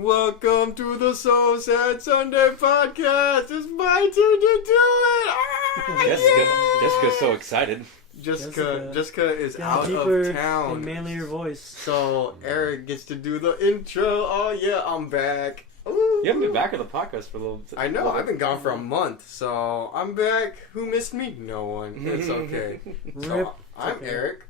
Welcome to the So Sad Sunday podcast. It's my turn to do it. Jessica's so excited. Jessica is out deeper of town. and manlier voice. So Erik gets to do the intro. Oh yeah, I'm back. Ooh. You haven't been back on the podcast for a little bit. I know. I've been gone for a month, so I'm back. Who missed me? No one. It's okay. So, I'm Erik.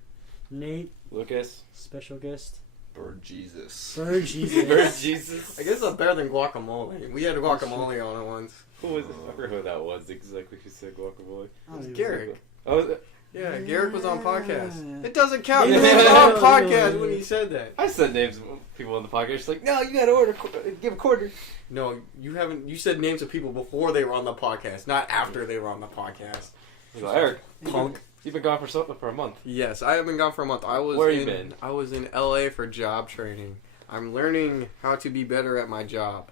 Nate. Lucas. Special guest. Bird Jesus. Bird Jesus. Bird Jesus. I guess that's better than guacamole. We had guacamole on it once. Who was it? I forgot who that was exactly who said guacamole. It was Garrick. Oh, was it? Yeah, Garrick was on podcast. Yeah. It doesn't count. He Yeah. was on podcast when he said that. I said names of people on the podcast. She's like, no, you gotta give a quarter. No, you haven't. You said names of people before they were on the podcast, not after they were on the podcast. You go, Erik, Punk. you've been gone for a month. Yes, I have been gone for a month. Where you been? I was in LA for job training. I'm learning how to be better at my job.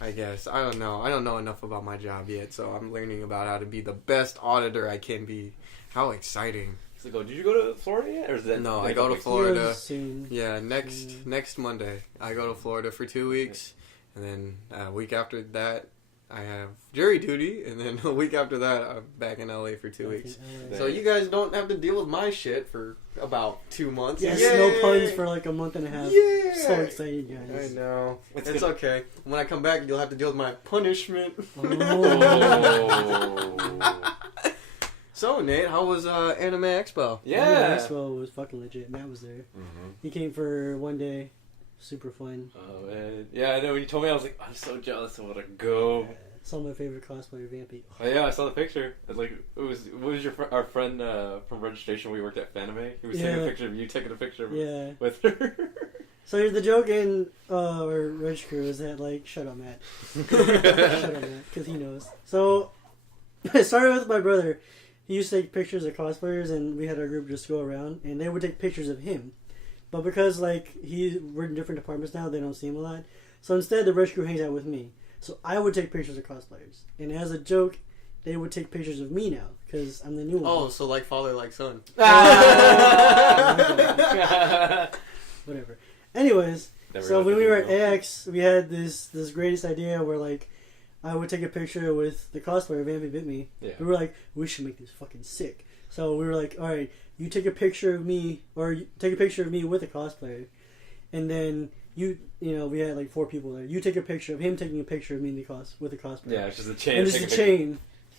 I guess. I don't know. I don't know enough about my job yet, so I'm learning about how to be the best auditor I can be. How exciting. So did you go to Florida yet? Or is that No, I go to Florida. Soon. Yeah, next Monday. I go to Florida for 2 weeks. And then a week after that, I have jury duty. And then a week after that, I'm back in LA for 2 weeks. So you guys don't have to deal with my shit for about 2 months. Yes, Yay! no puns for like a month and a half. Yeah! So excited, I guys. know. It's okay. When I come back, you'll have to deal with my punishment. Oh. So, Nate, how was Anime Expo? Yeah. Expo was fucking legit. Matt was there. Mm-hmm. He came for one day. Super fun. Oh man, yeah, I know. When you told me, I was like, I'm so jealous. I want to go. Saw my favorite cosplayer, Vampy. Oh yeah, I saw the picture. It was like, what was our friend from registration? We worked at Fanime. He was taking a picture of you, taking a picture with her. So here's the joke in our Reg crew is that like, shut up, Matt. Shut up, Matt, because he knows. So it started with my brother. He used to take pictures of cosplayers, and we had our group just go around, and they would take pictures of him. But because like we're in different departments now, they don't see him a lot. So instead, the Reg crew hangs out with me. So I would take pictures of cosplayers, and as a joke, they would take pictures of me now because I'm the new one. Oh, so like father, like son. Whatever. Anyways, so when we were at AX, we had this greatest idea where like I would take a picture with the cosplayer, Vampy Bit Me. Yeah. We were like, we should make this fucking sick. So we were like, all right, you take a picture of me, or you take a picture of me with a cosplayer, and then you know, we had like 4 people there. You take a picture of him taking a picture of me with a cosplayer. Yeah, it's just a chain. And just a chain.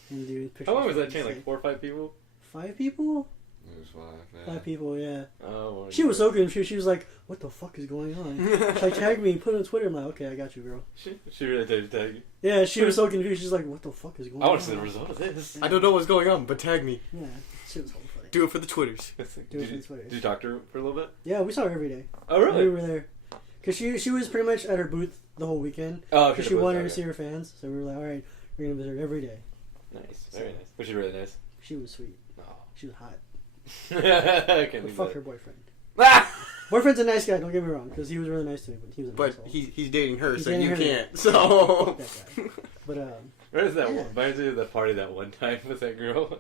And dude, how long was that chain? Like 4 or 5 people? 5 people? It was 5. Yeah. 5 people, yeah. Oh. She was so confused. She was like, "What the fuck is going on?" She like tagged me, put it on Twitter. I'm like, "Okay, I got you, girl." She really did tag you. Yeah, she was so confused. She's like, "What the fuck is going on?" I want to see the result of this. I don't know what's going on, but tag me. Yeah, she was so funny. Do it for the Twitters. Did you talk to her for a little bit? Yeah, we saw her every day. Oh, really? We were there because she was pretty much at her booth the whole weekend. Oh, because she wanted to see her fans. So we were like, "All right, we're gonna visit her every day." Nice, very nice. Was she really nice? She was sweet. Oh. She was hot. I can't But believe fuck that. her boyfriend. Ah! Boyfriend's a nice guy. Don't get me wrong, because he was really nice to me, but he was an asshole. he's dating her, He's so dating you her. can't. So. Fuck that guy. But Where is that Yeah. one? Reminds me of the party that one time with that girl.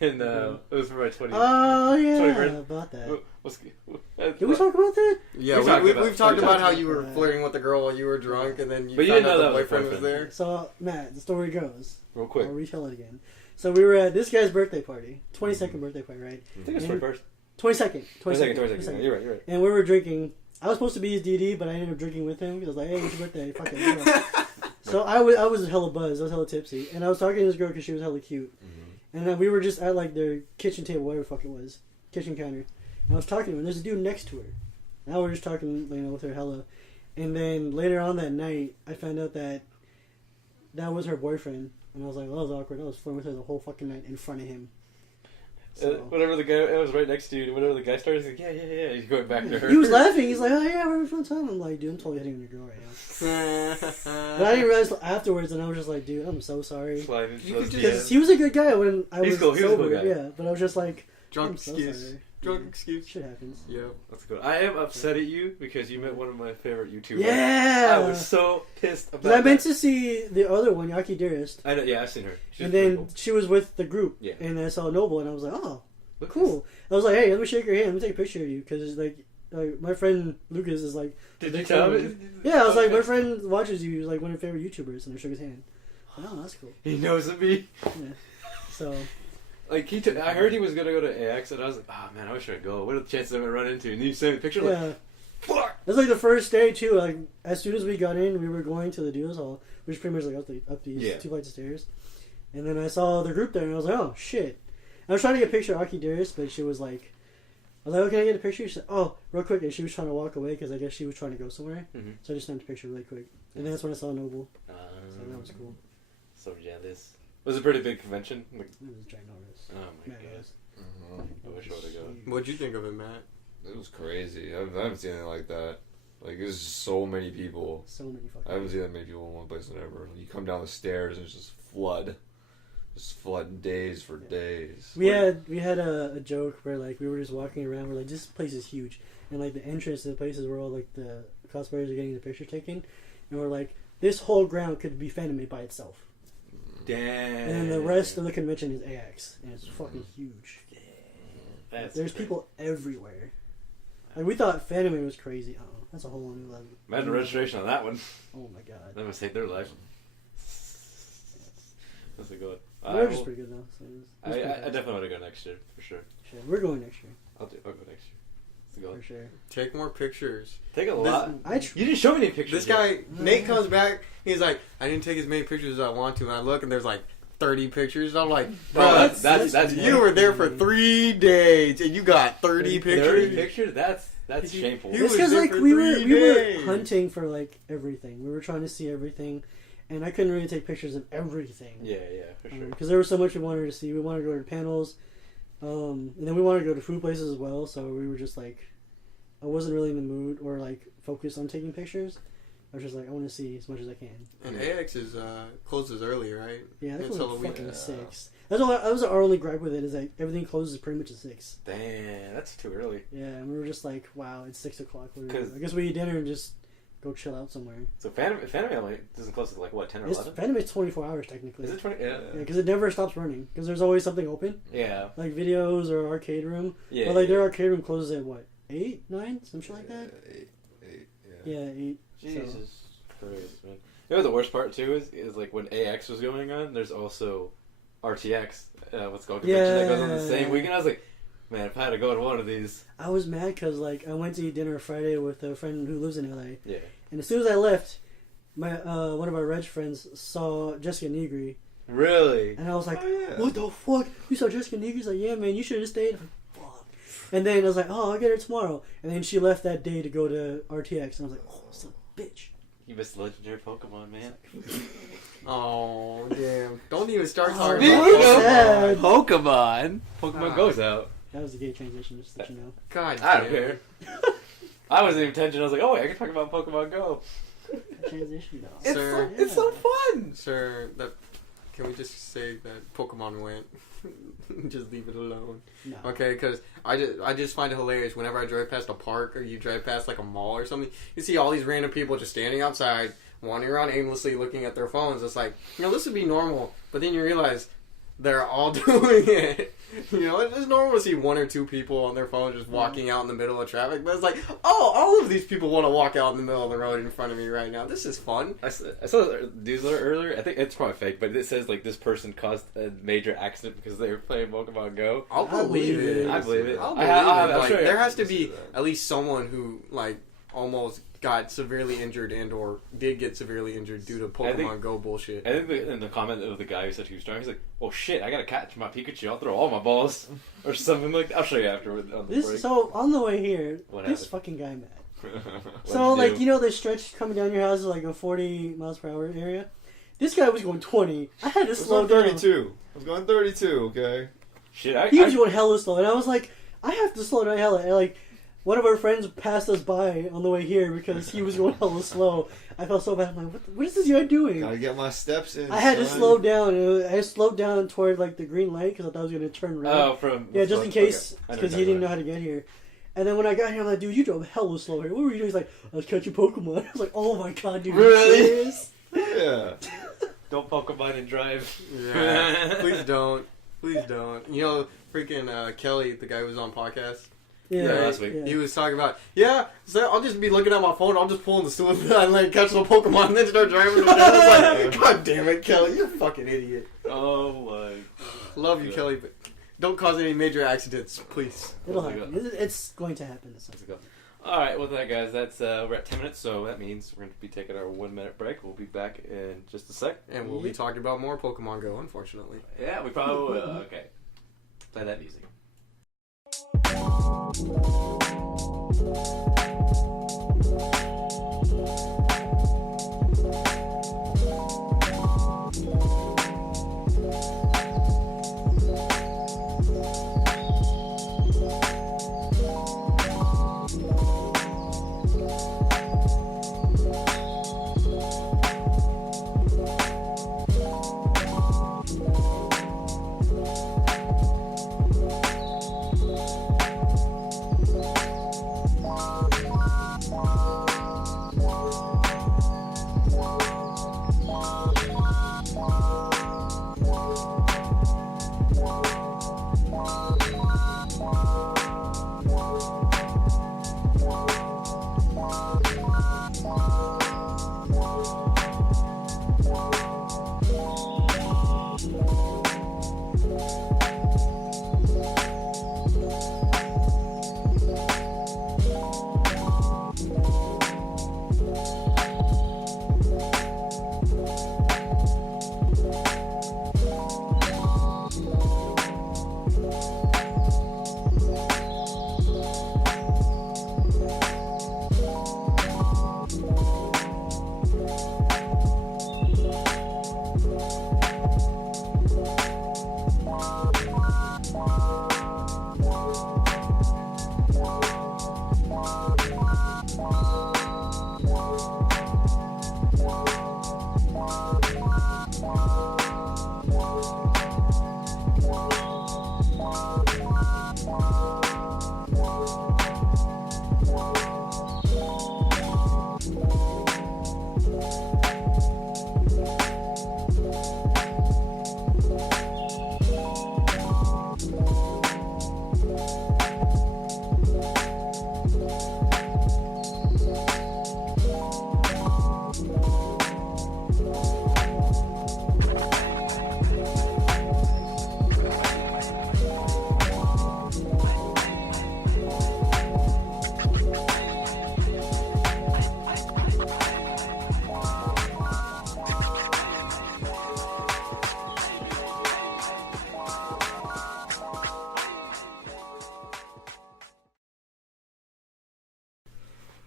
And it was for my 20th. oh yeah, 21st. about that. Did Did we talk about that? Yeah, we've talked about how you were flirting with the girl while you were drunk, and then you But you found didn't out know the that was boyfriend was boyfriend. there. So Matt, the story goes. Real quick. I'll retell it again. So we were at this guy's birthday party, 22nd birthday party, right? I think it's 21st. 22nd. 22nd. You're right. And we were drinking. I was supposed to be his DD, but I ended up drinking with him because I was like, "Hey, it's your birthday, fuck it." You know. So I was hella buzzed. I was hella tipsy, and I was talking to this girl because she was hella cute. And then we were just at like their kitchen table, whatever the fuck it was, kitchen counter. And I was talking to her, and there's a dude next to her. Now we're just talking, with her hella. And then later on that night, I found out that was her boyfriend. And I was like, well, that was awkward. I was flirting with her the whole fucking night in front of him. So, Whenever the guy was right next to you, whenever the guy started, he's like, yeah. He's going back to her. he was laughing. He's like, "Oh yeah, we're having a fun time." I'm like, "Dude, I'm totally hitting on your girl right now." But I didn't realize afterwards, and I was just like, "Dude, I'm so sorry." Because he was a good guy when I was cool. He was a sober. good guy. Yeah, but I was just like, Drunk I'm so excuse. sorry. Drunk excuse. Shit happens. Yeah. That's good. I am upset at you because you met one of my favorite YouTubers. Yeah! I was so pissed about But I meant to see the other one, Yaki Dearest. I know, yeah, I've seen her. She's And pretty then cool. she was with the group. Yeah. And I saw Noble, and I was like, "Oh, Look cool." I was like, "Hey, let me shake your hand. Let me take a picture of you." Because, like, my friend Lucas is like. Did you tell me? Yeah, I was like, my friend watches you. He's like one of your favorite YouTubers, and I shook his hand. Oh, that's cool. He knows of me. Yeah. So. Like I heard he was gonna go to AX, and I was like, "Oh man, I wish I'd go. What are the chances I'm gonna run into?" And then you sent me a picture, Yeah. like, "Fuck!" That's like the first day too. Like as soon as we got in, we were going to the deals hall, which is pretty much like up these 2 flights of stairs. And then I saw the group there, and I was like, "Oh shit!" I was trying to get a picture of Aki Darius, but she was like, "I was like, oh, can I get a picture?" She said, "Oh, real quick," and she was trying to walk away because I guess she was trying to go somewhere. Mm-hmm. So I just snapped a picture really quick, and then that's when I saw Noble. So that was cool. So jealous. It was a pretty big convention. Like, It was ginormous. oh my god. I wish I would have gone. What'd you think of it, Matt? It was crazy. I haven't seen anything like that. Like, there's just so many people. So many fucking. I haven't seen that many people in one place in ever. You come down the stairs and it's just flood. Just flood days for days. We had a joke where like we were just walking around. We're like, this place is huge, and like the entrance to the place is where all like the cosplayers are getting the picture taken, and we're like, this whole ground could be Fanime by itself. Damn. And then the rest of the convention is AX, and it's fucking huge. That's There's crazy. people everywhere. Like we thought Fanime was crazy. Oh, that's a whole new level. Imagine registration on that one. Oh my god. That must save their life. That's a good one. We're just pretty good though. So I definitely want to go next year for sure. Sure. We're going next year I'll go next year. It's a good for one. sure. Take more pictures. Take a lot. You didn't show me any pictures. This guy, Nate, comes back. He's like, I didn't take as many pictures as I want to. And I look, and there's like 30 pictures. I'm like, bro, Oh, that's you were there for 3 days, and you got 30 pictures. 30 pictures? That's shameful. You It's was because there like for we were 3 we were days. hunting for like everything. We were trying to see everything, and I couldn't really take pictures of everything. Yeah, for sure. Because there was so much we wanted to see. We wanted to go to panels, and then we wanted to go to food places as well. So we were just like, I wasn't really in the mood or like focused on taking pictures. I was just like, I want to see as much as I can. And AX is closes early, right? Yeah, that's Until like the fucking weekend. 6. That was our only gripe with it, is like everything closes pretty much at 6. Damn, that's too early. Yeah, and we were just like, wow, it's 6 o'clock. Cause- I guess we eat dinner and just go chill out somewhere. So Fanime like, doesn't close until like what, 10 or 11? Fanime is 24 hours technically. Is it 20? Yeah. Yeah, because it never stops running. Because there's always something open, Yeah. like videos or arcade room. Yeah. But like their arcade room closes at what, 8, 9, some shit like that. 8, Yeah, 8. Jesus Christ, man. You know what the worst part too is like when AX was going on, there's also RTX, what's called convention that goes on the same weekend. I was like, man, if I had to go to one of these. I was mad because like I went to eat dinner Friday with a friend who lives in LA, Yeah. and as soon as I left, my one of our Reg friends saw Jessica Negri, Really? and I was like, Oh, yeah. "What the fuck? You saw Jessica Negri?" He's like, "Yeah, man, you should have stayed." I'm like, fuck. And then I was like, "Oh, I'll get her tomorrow." And then she left that day to go to RTX, and I was like, "Oh, son of a bitch." You missed the legendary Pokemon, man. Oh, damn. Don't even start Oh, talking man. about So sad. Pokemon. Pokemon goes out. That was a gay transition, just to let you know. God I don't damn. care. I wasn't even attention. I was like, oh wait, I can talk about Pokemon Go. Transition, though. It's Sir. so, it's so fun. Sir, can we just say that Pokemon went? Just leave it alone. No. Okay, because I just find it hilarious whenever I drive past a park or you drive past like a mall or something, you see all these random people just standing outside, wandering around aimlessly looking at their phones. It's like, this would be normal, but then you realize they're all doing it. It's normal to see 1 or 2 people on their phone just walking out in the middle of traffic, but it's like, oh, all of these people want to walk out in the middle of the road in front of me right now. This is fun. I saw the news alert earlier. I think it's probably fake, but it says like this person caused a major accident because they were playing Pokemon Go. I'll believe it. I believe it. I'll I- believe I- it. I'm Like, sure- there has to be at least someone who like almost got severely injured and or did get severely injured due to Pokemon Go bullshit. I think in the comment of the guy who said he was drunk, he's like, "Oh shit, I gotta catch my Pikachu. I'll throw all my balls or something like that." I'll show you afterward on the break. So on the way here, What this happened? fucking guy mad. What'd So you like do? the stretch coming down your house is like a 40 miles per hour area. This guy was going 20. I had to I was slow going down. 32. I was going 32, okay? Shit, He was going hella slow, and I was like, I have to slow down hella. And like, one of our friends passed us by on the way here because he was going hella slow. I felt so bad. I'm like, what is this guy doing? Gotta get my steps in. I had to son. slow down. And I slowed down toward like the green light because I thought I was going to turn red. Oh, from Yeah, just in case, okay. I know because he didn't know how to get here. And then when I got here, I'm like, dude, you drove hella slow here. What were you doing? He's like, I was catching Pokemon. I was like, oh my god, dude. Really? You serious? Yeah. Don't Pokemon and drive. Yeah, please don't. Please don't. Freaking Kelly, the guy who was on podcast, last week. Yeah. He was talking about, so I'll just be looking at my phone, I'll just pull in the stool and like catch the Pokemon and then start driving them down. I was like, God damn it, Kelly, you're a fucking idiot. Oh my. Love you, Kelly, but don't cause any major accidents, please. It'll happen. It's going to happen. Let's go. Alright, well that guys, that's we're at 10 minutes, so that means we're going to be taking our 1 minute break. We'll be back in just a sec. And we'll be talking about more Pokemon Go, unfortunately. Yeah, we probably will. Okay. Play that music.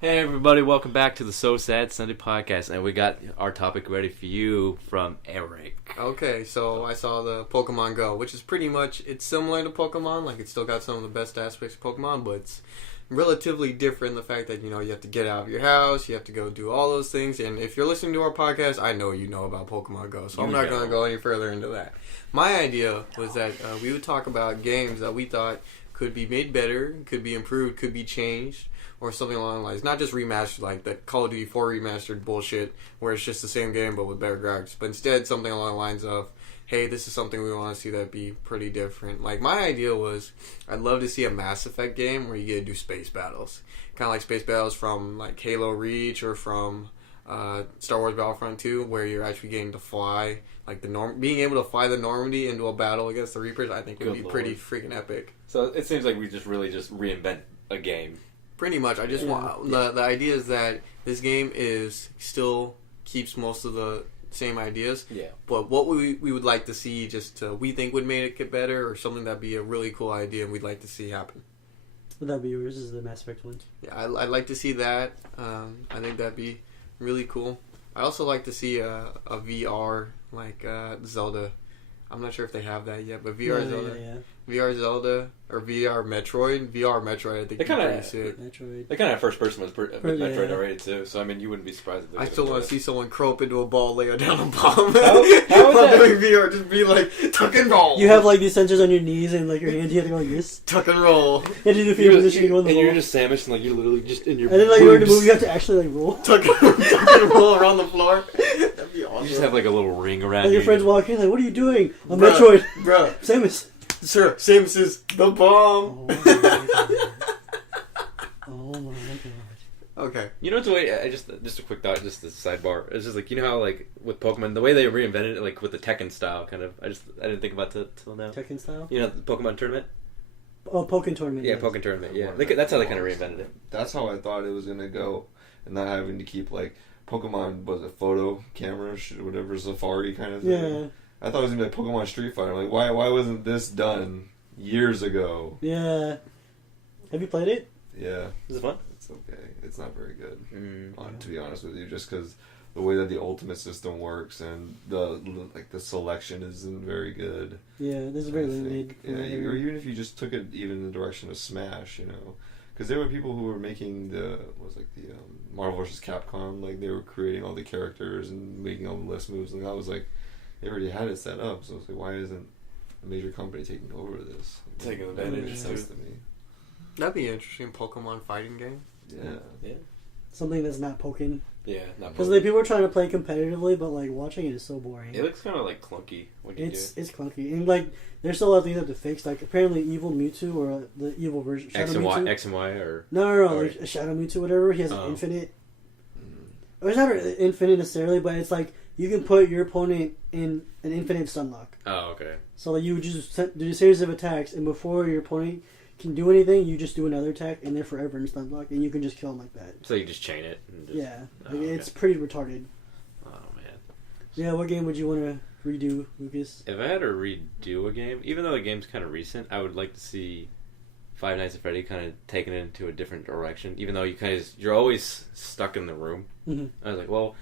Hey everybody, welcome back to the So Sad Sunday podcast, and we got our topic ready for you from Erik. Okay, so I saw the Pokemon Go, which is pretty much, it's similar to Pokemon, like it's still got some of the best aspects of Pokemon, but it's relatively different in the fact that, you know, you have to get out of your house, you have to go do all those things, and if you're listening to our podcast, I know you know about Pokemon Go, so I'm not going to go any further into that. My idea was that we would talk about games that we thought could be made better, could be improved, could be changed, or something along the lines. Not just remastered like the Call of Duty 4 remastered bullshit where it's just the same game but with better graphics, but instead something along the lines of, hey, this is something we want to see that be pretty different. Like, my idea was, I'd love to see a Mass Effect game where you get to do space battles. Kind of like space battles from like Halo Reach or from Star Wars Battlefront 2, where you're actually getting to fly, like being able to fly the Normandy into a battle against the Reapers. I think it would be pretty freaking epic. So it seems like we just really reinvent a game. Pretty much. I just want the idea is that this game still keeps most of the same ideas. Yeah. But what we would like to see, we think would make it get better, or something that'd be a really cool idea and we'd like to see happen. Would that be yours? Is the Mass Effect one? Yeah, I'd like to see that. I think that'd be really cool. I also like to see a VR like Zelda. I'm not sure if they have that yet, but VR Zelda. Yeah. VR Zelda or VR Metroid. VR Metroid, I think They kinda- pretty sick. Metroid. They kind of first person was Metroid already too, so I mean you wouldn't be surprised if they I still want to see someone croak into a ball, lay down a bomb. How is While that? doing VR, just be like, tuck and roll. You have like these sensors on your knees and like your hand. You have to go like this. tuck and roll. You have to do the fetal position. You go in the and wall. you're just sandwiched and like you're literally just in your And then like you're in the boobs. movie, you have to actually like roll. tuck and roll around the floor. That'd be awesome. You just have like a little ring around Like you. your friends walk in, like, what are you doing? A Bruh, Metroid. Bruh. Samus. Sir, Samus is the bomb. Oh, Okay. You know what's the way? Just a quick thought, just a sidebar. It's just like you know how like with Pokemon, the way they reinvented it, like with the Tekken style, kind of. I didn't think about that till now. Tekken style. You know, the Pokemon tournament. Oh, Pokken tournament. Yeah, yes. Pokken tournament. Yeah, that's how they kind of reinvented it. That's how I thought it was gonna go, and not having to keep like Pokemon was a photo camera, whatever Safari kind of thing. Yeah. I thought it was gonna be like Pokemon Street Fighter. I'm like, why wasn't this done years ago? Yeah. Have you played it? Yeah. Is it fun? It's okay. It's not very good, Mm. to be honest with you, just because the way that the ultimate system works and the selection isn't very good. Yeah, this is very limited. Yeah, or even if you just took it even in the direction of Smash, you know, because there were people who were making the Marvel vs. Capcom, like they were creating all the characters and making all the list moves, and I was like, they already had it set up, so I was like, why isn't a major company taking over this? Taking That advantage, makes sense to me. That'd be an interesting Pokemon fighting game. Yeah. Something that's not Pokken. Yeah, not Because like people are trying to play competitively, but like watching it is so boring. It looks kind of like clunky when you do it. It's clunky, and like there's still a lot of things that have to fix. Like apparently, evil Mewtwo or the evil version Shadow Mewtwo. X and Y, or No, like a Shadow Mewtwo, whatever. He has an infinite. Or it's not infinite necessarily, but it's like you can put your opponent in an infinite stunlock. Oh, okay. So like you just do a series of attacks, and before your opponent can do anything, you just do another attack, and they're forever in stunlock, and you can just kill them like that. So you just chain it. And just, Yeah, oh, like, okay. it's pretty retarded. Oh man. Yeah, what game would you want to redo, Lucas? If I had to redo a game, even though the game's kind of recent, I would like to see Five Nights at Freddy kind of taken it into a different direction. Even though you're always stuck in the room. Mm-hmm. I was like, well,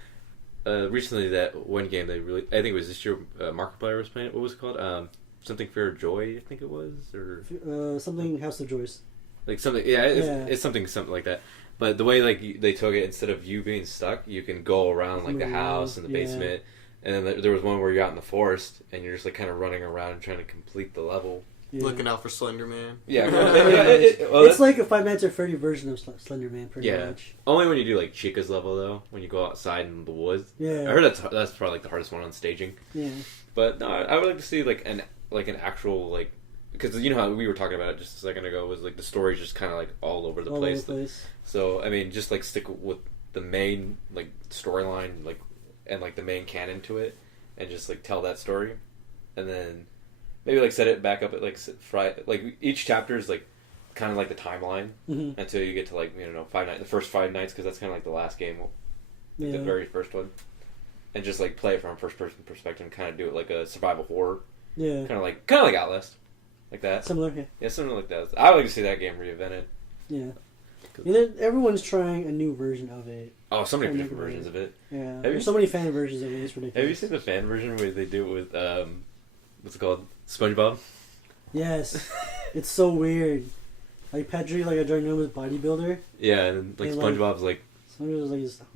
recently that one game I think it was this year, Markiplier was playing it. What was it called? Something Fear or Joy, I think it was, or Something House of Joys. like something. Yeah, it's something like that. But the way like they took it, instead of you being stuck, you can go around like the house and the basement. And then there was one where you're out in the forest and you're just like kind of running around and trying to complete the level. Yeah. Looking out for Slender Man. Yeah, it's like a Five Nights at Freddy version of Slender Man, pretty much. Only when you do like Chica's level though, when you go outside in the woods. Yeah, I heard that's probably like the hardest one on staging. Yeah, but no, I would like to see like an actual like, because you know how we were talking about it just a second ago, was like the story's just kind of like all over the place. So I mean, just like stick with the main like storyline, like, and like the main canon to it, and just like tell that story, and then maybe like set it back up at like each chapter is like kind of like the timeline until you get to like the first 5 nights, because that's kind of like the last game, the very first one, and just like play it from a first person perspective and kind of do it like a survival horror. Yeah. Kind of like Outlast. Like that. Similar, yeah. Yeah, something like that. I would like to see that game reinvented. Yeah. Everyone's trying a new version of it. Oh, so many different versions of it. Yeah. There's so many fan versions of it. It's ridiculous. Have you seen the fan version where they do it with, what's it called? SpongeBob? Yes. It's so weird. Like Patrick, like a ginormous bodybuilder. Yeah, and like SpongeBob's like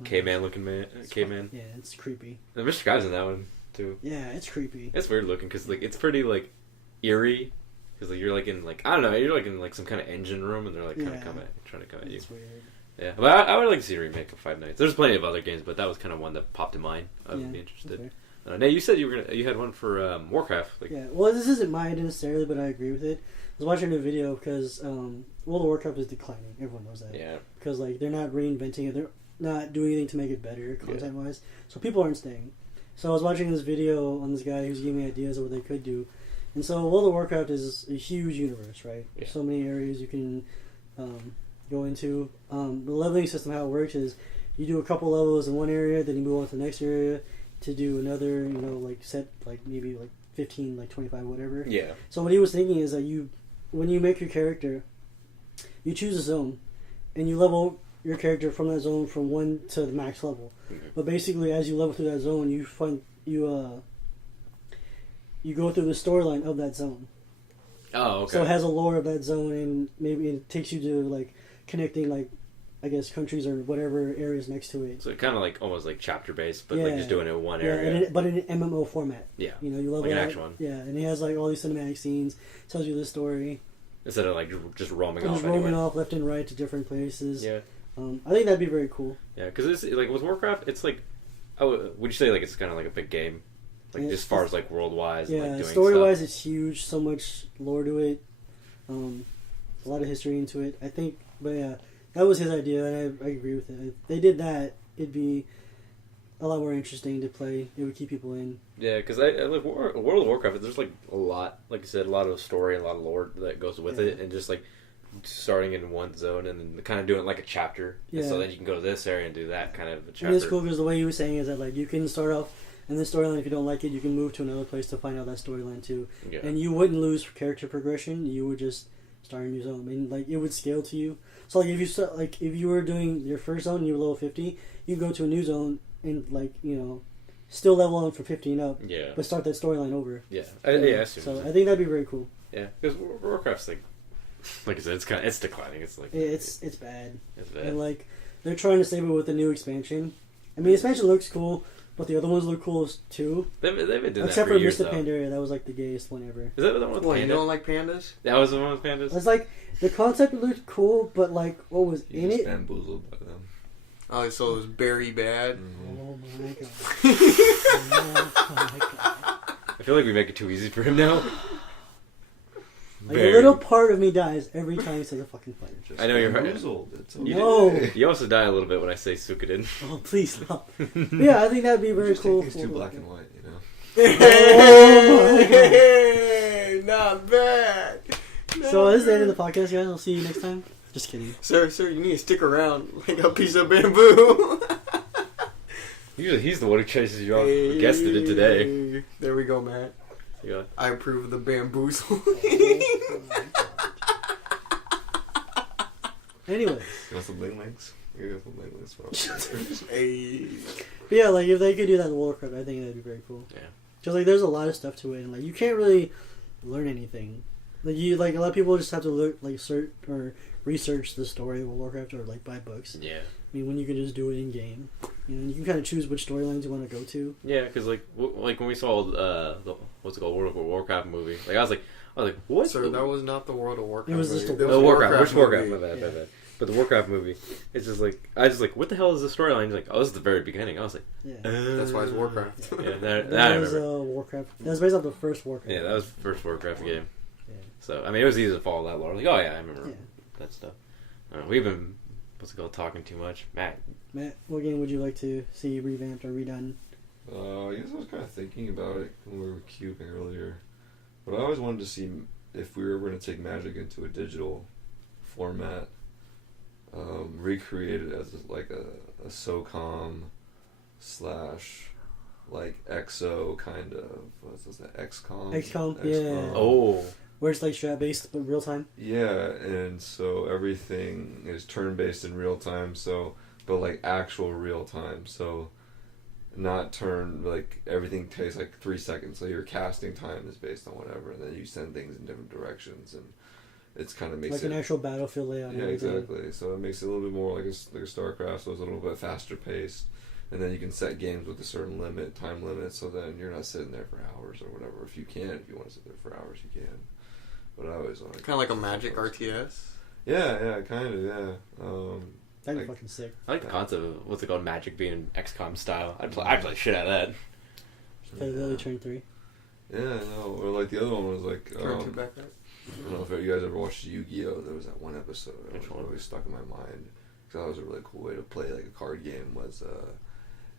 caveman looking man. Caveman. Yeah, it's creepy. And Mr. Krabs in that one too. Yeah, it's creepy. It's weird looking because like it's pretty like eerie, because like you're like in like, I don't know, you're like in like some kind of engine room and they're like kind of trying to come at you. It's weird. Yeah, but I would like to see a remake of Five Nights. There's plenty of other games, but that was kind of one that popped in mind. I would be interested. Nate, you said you had one for Warcraft. Like, yeah, well, this isn't mine necessarily, but I agree with it. I was watching a video because World of Warcraft is declining. Everyone knows that. Yeah. Because like they're not reinventing it. They're not doing anything to make it better content wise. So people aren't staying. So I was watching this video on this guy who's giving me ideas of what they could do. And so World of Warcraft is a huge universe, right? Yeah. There's so many areas you can go into. The leveling system, how it works is you do a couple levels in one area, then you move on to the next area to do another, like set, like maybe like 15, like 25, whatever. Yeah. So what he was thinking is that when you make your character, you choose a zone, and you level your character from that zone from 1 to the max level. Mm-hmm. But basically, as you level through that zone, you go through the storyline of that zone. Oh, okay. So it has a lore of that zone, and maybe it takes you to like connecting, like, I guess, countries or whatever areas next to it. So kind of like almost like chapter based, but like just doing it in one area. But in an MMO format. Yeah. You level like an out, action one. Yeah, and he has like all these cinematic scenes, tells you the story. Instead of like just roaming off. Just roaming off left and right to different places. Yeah. I think that'd be very cool. Yeah, because it's like with Warcraft, it's like, would you say like it's kind of like a big game, like as far as like world wise? Yeah, and, like, doing story wise, it's huge. So much lore to it. A lot of history into it. I think, but yeah, That was his idea, and I agree with it. If they did that, it'd be a lot more interesting to play. It would keep people in. Yeah, because I like World of Warcraft. There's like a lot, like you said, a lot of story, a lot of lore that goes with it, and just like starting in one zone and then kind of doing it like a chapter. Yeah. And so then you can go to this area and do that kind of a chapter. And it's cool because the way you were saying is that like you can start off in this storyline. If you don't like it, you can move to another place to find out that storyline too. Yeah. And you wouldn't lose character progression. You would just start a new zone. I mean, like it would scale to you. So like if you start, like if you were doing your first zone and you were level 50, you go to a new zone and like still level on from 50 and up. Yeah. But start that storyline over. Yeah. So I think that'd be very cool. Yeah, because Warcraft's like I said, it's declining. It's like it's bad. It's bad. And like they're trying to save it with the new expansion. I mean, expansion looks cool, but the other ones look cool too. They've been doing that except for years, Mr. Pandaria, that was like the gayest one ever. Is that the one with pandas? You don't like pandas? That was the one with pandas. It's like the concept looked cool, but like what was in it? Bamboozled by them. Oh, so it was very bad. Mm-hmm. Oh my god! Oh my god! I feel like we make it too easy for him now. Like a little part of me dies every time he says a fucking fighter. I know you're right. No. You also die a little bit when I say Suikoden. Oh, please stop. Yeah, I think that'd be very cool. It's too black and white, Oh my god. Not bad. So this is the end of the podcast, guys. I'll see you next time. Just kidding. Sir, you need to stick around like a piece of bamboo. Usually he's the one who chases you off. We guested it today. There we go, Matt. Yeah. I approve of the bamboozle. Anyways. You want some link links? You got some link links. Hey. But yeah, like if they could do that in Warcraft, I think that'd be very cool. Yeah. Because like there's a lot of stuff to it, and like you can't really learn anything. Like a lot of people just have to look like search or research the story of Warcraft or like buy books. Yeah. I mean, when you can just do it in game, you can kind of choose which storylines you want to go to. Yeah, because like when we saw the what's it called, World of Warcraft movie, like I was like, what? Sir, that was not the World of Warcraft. It was just movie. the Warcraft. Which Warcraft? Movie. My bad. But the Warcraft movie, it's just like I was like, what the hell is the storyline? He's like, oh, this is the very beginning. I was like, that's why it's Warcraft. Yeah, that was Warcraft. That was based off the first Warcraft. Yeah, that was the first Warcraft game. Yeah. So I mean, it was easy to follow that lore. Like, oh yeah, I remember that stuff. We've been talking too much, Matt, what game would you like to see revamped or redone? I guess I was kind of thinking about it when we were cubing earlier, but I always wanted to see if we were ever going to take Magic into a digital format, recreate it as like a SOCOM / like EXO kind of, what's this, XCOM? XCOM, yeah. Oh. Where it's like strat based but real time. Yeah, and so everything is turn based in real time. But like actual real time. So not turn, like everything takes like 3 seconds. So your casting time is based on whatever, and then you send things in different directions, and it's kind of makes like an actual battlefield layout. Yeah, exactly. So it makes it a little bit more like a StarCraft. So it's a little bit faster paced. And then you can set games with a certain time limit, so then you're not sitting there for hours or whatever. If you want to sit there for hours, you can. But I always want kind of like a Magic RTS. Yeah, kind of, yeah. That'd be fucking sick. I like the concept of what's it called, Magic being an XCOM style. I'd play shit out of that. Play literally turn 3. Yeah, no. Or like the other one was like turn 2 back up. I don't know if you guys ever watched Yu-Gi-Oh. There was that one episode that was always stuck in my mind because that was a really cool way to play like a card game. Was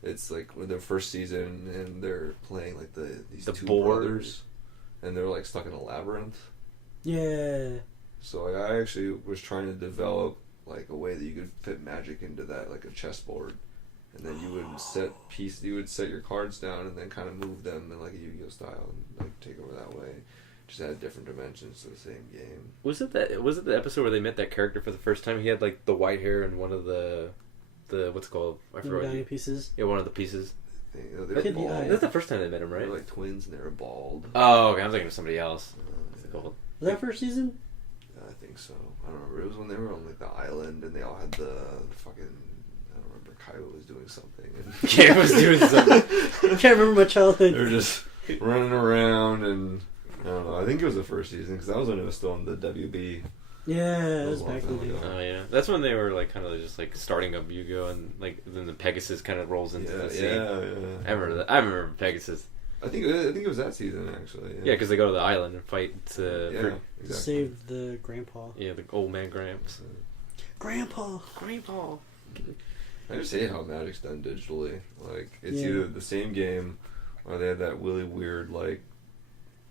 it's like their first season and they're playing like these two brothers, and they're like stuck in a labyrinth. Yeah. So I actually was trying to develop like a way that you could fit Magic into that, like a chessboard, and then you would set your cards down and then kind of move them in like a Yu-Gi-Oh style and like take over that way. Just add different dimensions to the same game. Was it the episode where they met that character for the first time? He had like the white hair and one of the what's it called? I forgot. The pieces. Yeah, one of the pieces. That's the first time they met him, right? They're like twins and they were bald. Oh, okay. I'm thinking of somebody else. What's it called? Was that first season? I think so. I don't remember. It was when they were on like the island and they all had the fucking. I don't remember. Kaiba was doing something. Kaiba was doing something. I can't remember my childhood. They were just running around and I don't know. I think it was the first season because that was when it was still in the WB. Yeah, it was back then. Oh yeah, that's when they were like kind of just like starting up Yu-Gi-Oh and like then the Pegasus kind of rolls into the scene. Yeah. I remember that. I remember Pegasus. I think it was that season actually. Yeah, because they go to the island and fight to save the grandpa. Yeah, the old man Gramps. Grandpa. I just hate how Magic's done digitally. Like, it's either the same game, or they have that really weird, like,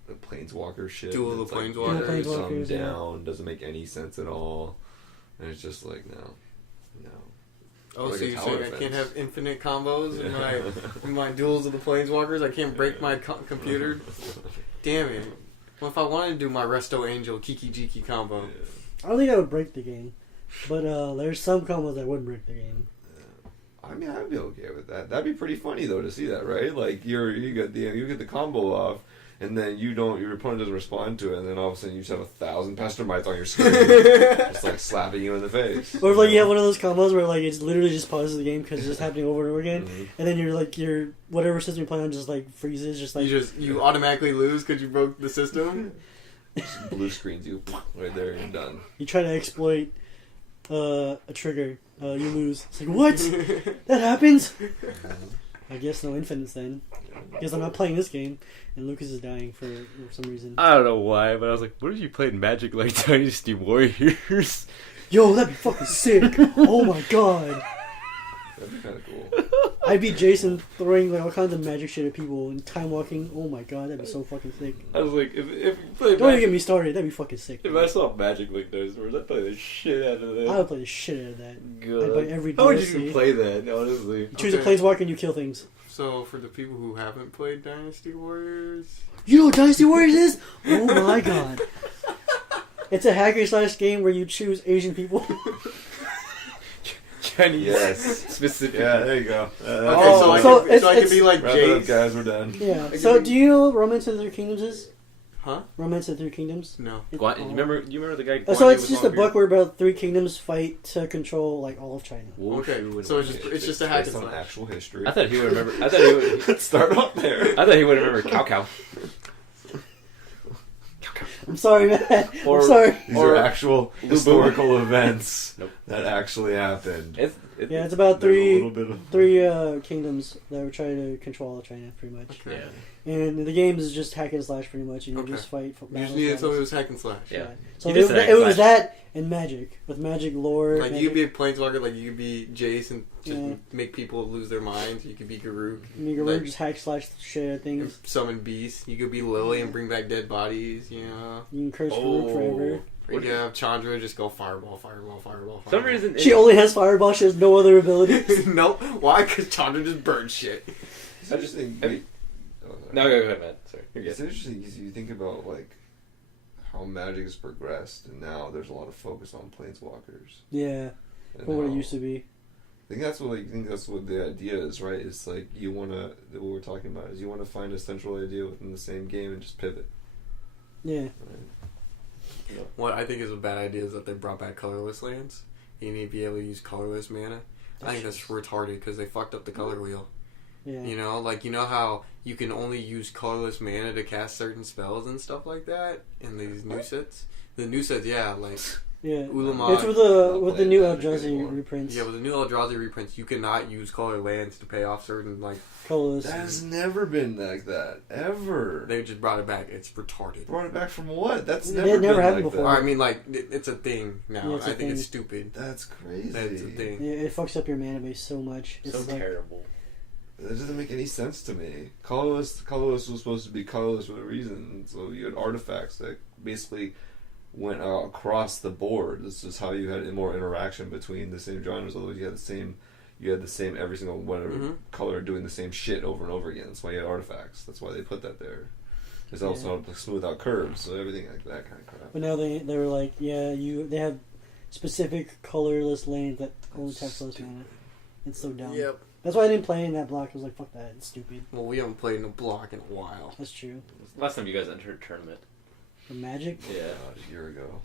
the Planeswalker shit. Duel of the like, Planeswalkers. Thumb down, doesn't make any sense at all. And it's just like, no. Oh, Like so a you're tower saying I defense. can't have infinite combos in my duels of the Planeswalkers? I can't break my computer? Damn it. Well, if I wanted to do my Resto Angel Kiki Jiki combo. Yeah. I don't think I would break the game, but there's some combos that would break the game. I mean, I'd be okay with that. That'd be pretty funny though to see that, right? Like you get the combo off, and then your opponent doesn't respond to it, and then all of a sudden you just have 1,000 pester mites on your screen, just like slapping you in the face. Or if, like, you have one of those combos where, like, it's literally just pauses the game because it's just happening over and over again, Mm-hmm. and then your whatever system you're playing on just, like, freezes, just like... You automatically lose because you broke the system? Just blue screens you right there, and you're done. You try to exploit a trigger, you lose. It's like, what? That happens? I guess no infinites then. Because I'm not playing this game, and Lucas is dying for some reason. I don't know why, but I was like, what if you played Magic like Dynasty Warriors? Yo, that'd be fucking sick! Oh my god! That'd be kind of cool. I'd be Jason throwing, like, all kinds of magic shit at people and time walking. Oh my god, that'd be so fucking sick. I was like, if you played Don't even get me started, that'd be fucking sick. if I saw Magic like Dinosaurs, I'd play the shit out of that. I would play the shit out of that. God. I'd buy every How would you DLC. even play that, honestly? You choose a Okay. planeswalker and you kill things. So, for the people who haven't played Dynasty Warriors... You know what Dynasty Warriors is? Oh my god. It's a hacker/slash game where you choose Asian people. Chinese. Yes. Specific. Yeah, there you go. Okay, so I so can it's- be like Wrap it up, Jace. guys. We're done. Yeah. So do you know what Romance of the Three Kingdoms is? Huh? Romance of the Three Kingdoms? No. It- You remember the guy? So Guan Yu it's with just long a book beard? where about three kingdoms fight to control, like, all of China. Okay, Wushu and so it's Wushu. just a hack Based and on slash. actual history. I thought he would remember. I thought he would. Let's start off there. I thought he would remember Cow Cow. I'm sorry, man. Or- I'm sorry. These Or are actual Lu Bu. historical events Nope. that actually happened. Yeah, it's about There's a little three bit of kingdoms that were trying to control all of China, pretty much. Okay. Yeah. And the game is just hack and slash, pretty much, and you Okay. just fight. You just needed something that was hack and slash. Yeah. So You it, just said hack it and was slash. that and magic, with magic lore. Like, magic, you could be a Planeswalker, like, you could be Jace and just Yeah. make people lose their minds. You could be Garuk. you like- could just hack slash shit at And things. summon beasts. You could be Lily and bring back dead bodies, you know. You can curse Oh. Farouk forever. Or you could have Chandra just go fireball, fireball, fireball, For some fireball. reason, She only has fireball. She has no other abilities. Nope. Why? Because Chandra just burns shit. It's interesting. Have you- Oh, sorry. No, go ahead, man. Sorry. You're It's good. interesting because you think about like how Magic has progressed, and now there's a lot of focus on Planeswalkers. Yeah, And for what it how- used to be. I think that's what the idea is, right? It's like you want to. What we're talking about is you want to find a central idea within the same game and just pivot. Yeah. Right? What I think is a bad idea is that they brought back colorless lands. You need to be able to use colorless mana. I think that's retarded because they fucked up the color wheel. Yeah. You know, like, you know how you can only use colorless mana to cast certain spells and stuff like that in these new sets? The new sets, yeah, like, Yeah. Ulamog. It's with not the playing new Magic Eldrazi anymore. reprints. Yeah, with the new Eldrazi reprints, you cannot use color lands to pay off certain, like, Colorless. That has never been like that ever. they just brought it back. It's retarded. Brought it back from what? That's It never had never been happened like before. Or, I mean, like, it's a thing now. Yeah, it's a I think it's thing. stupid. That. That's crazy. That's a thing. Yeah, it fucks up your mana base so much. It's So like, terrible. That doesn't make any sense to me. Colorless was supposed to be colorless for a reason. So you had artifacts that basically went across the board. This is how you had more interaction between the same genres. Although you had the same every single whatever Mhm. color doing the same shit over and over again. That's why you had artifacts. That's why they put that there. There's also smooth out curves, so everything like that kind of crap. but now they were like, yeah, they have specific colorless lanes that only tap colorless Stupid. mana. It's so dumb. Yep. That's why I didn't play in that block. I was like, fuck that. It's stupid. Well, we haven't played in a block in a while. That's true. Last time you guys entered a tournament. For Magic, Yeah. A year ago,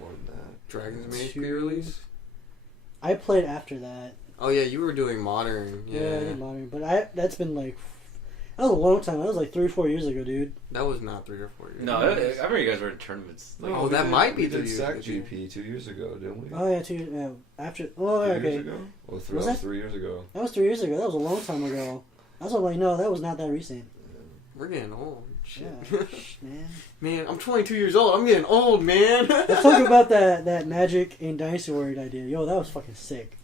more than that. Dragon's Maze Two- pre-release? I played after that. Oh, yeah, you were doing modern. Yeah, I Yeah. did modern, but that's been like that was a long time. That was like 3 or 4 years ago, dude. That was not 3 or 4 years. No, I remember you guys were in tournaments. Like, Oh, that might be we the did year- SAC GP 2 years ago, didn't we? Oh yeah, after. Oh 2 okay, years ago? Or Was that was that- 3 years ago. that was 3 years ago. That was a long time ago. I was like, no, that was not that recent. We're getting old. Shit. Yeah, man. Man, I'm 22 years old. I'm getting old, man. Let's talk about that Magic and Dynasty Warrior idea. Yo, that was fucking sick.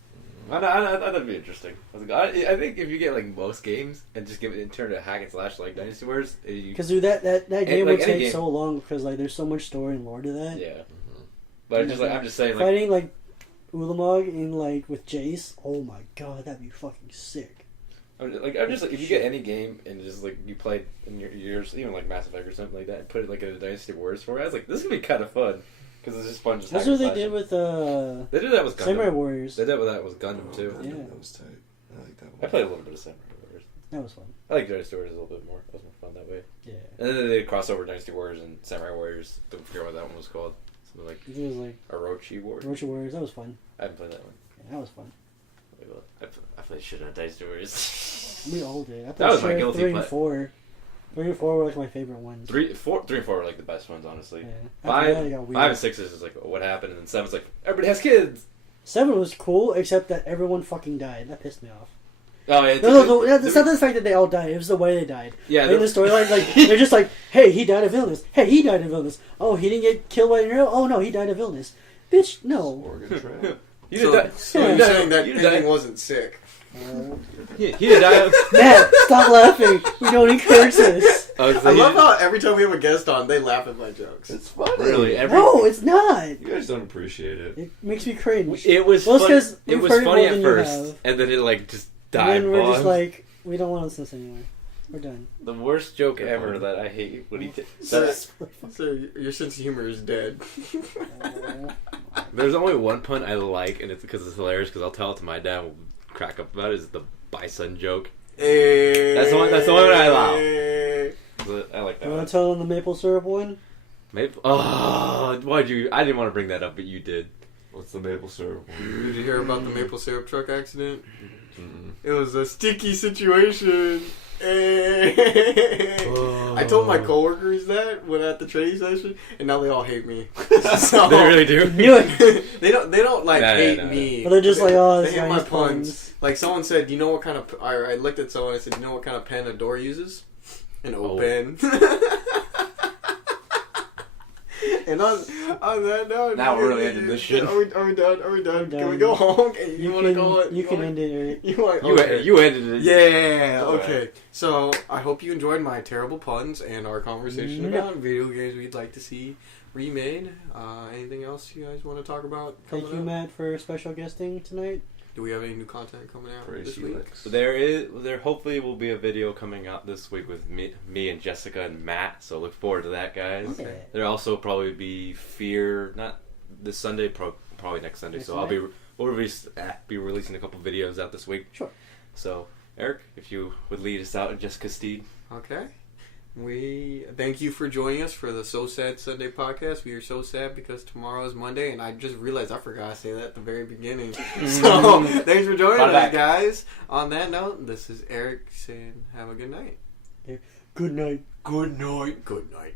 I that'd be interesting. I think if you get like most games and just give it and turn it hack and slash like Dynasty Warriors, because dude, that game like, would take game. so long because like there's so much story and lore to that. Yeah, but I'm just saying, like, fighting like Ulamog in like with Jace. Oh my god, that'd be fucking sick. I'm just like, if you get any game and just like you play in your years, even like Mass Effect or something like that, and put it like in a Dynasty Warriors format, I was like, this is gonna be kind of fun because it's just fun. Just That's what they did with they did that with Gundam. Samurai Warriors. They did that with Gundam too. Yeah. That was tight. I like that one. I played a little bit of Samurai Warriors. That was fun. I like Dynasty Warriors a little bit more. That was more fun that way. Yeah. And then they did crossover Dynasty Warriors and Samurai Warriors. I forget what that one was called. Something like It was like Orochi Warriors. Orochi Warriors. That was fun. I haven't played that one. Yeah, that was fun. I played shit on Dynasty Warriors. We all did. I That was my played guilty 3 and pleasure. 4. 3 and 4 were like my favorite ones. 3 and 4 were like the best ones, honestly. Yeah. After that, it got 5 weird. and 6 is just like what happened, and then 7's like everybody has kids. 7 was cool, except that everyone fucking died. That pissed me off. Oh yeah, No, it's not the fact that they all died. It was the way they died. Yeah, in the storyline, like they're just like, "Hey, he died of illness. Hey, he died of illness. Oh, he didn't get killed by an arrow. Oh no, he died of illness. Bitch, no." Oregon Trail. You So, did so Yeah. you're saying that You ending died. wasn't sick. He did die. Matt, stop laughing. We don't encourage this. I I love how every time we have a guest on, they laugh at my jokes. It's funny. really No, it's not. You guys don't appreciate it. It makes me cringe. it was Well, it's funny. 'cause It we've was heard it funny more at than you first, have. and then it like just And died. then we're just on. like, we don't want to listen to this anymore. We're done. The worst joke ever that I hate when he did. So, so your sense of humor is dead. There's only one pun I like, and it's because it's hilarious. Because I'll tell it to my dad. We'll crack up about it. Is the bison joke. That's the one I allow. I like that You one. want to tell them the maple syrup one? Maple. Oh, why'd you? I didn't want to bring that up, but you did. What's the maple syrup one? Did you hear about the maple syrup truck accident? Mm-mm. It was a sticky situation. I told my coworkers that when at the training session, and now they all hate me. So, They really do. Knew it. they don't like No, hate no. me. But they're just like, oh, they this hate guy my has puns. puns. Like someone said, you know what kind of? I looked at someone and I said, you know what kind of pen a door uses? An O Oh. pen. And on that note, Now we're really ending this shit. Are we done? We're Can we done. go home? You want to go? You can end it, Erik. You want? You, okay. you ended it. Yeah, Alright. okay. So, I hope you enjoyed my terrible puns and our conversation Yeah. about video games we'd like to see remade. Anything else you guys want to talk about Thank coming you, up? Matt, for special guesting tonight. Do we have any new content coming out Praise this you, week? Lex. So there hopefully will be a video coming out this week with me and Jessica and Matt. So look forward to that, guys. Okay. There'll also probably be Fear, not this Sunday, probably next Sunday. Next So Sunday? we'll be releasing a couple videos out this week. Sure. So Erik, if you would lead us out in Jessica's steed. Okay. We thank you for joining us for the So Sad Sunday podcast. We are so sad because tomorrow is Monday, and I just realized I forgot to say that at the very beginning. So thanks for joining My us, bad. guys. On that note, this is Erik saying, "Have a good night." Good night. Good night. Good night.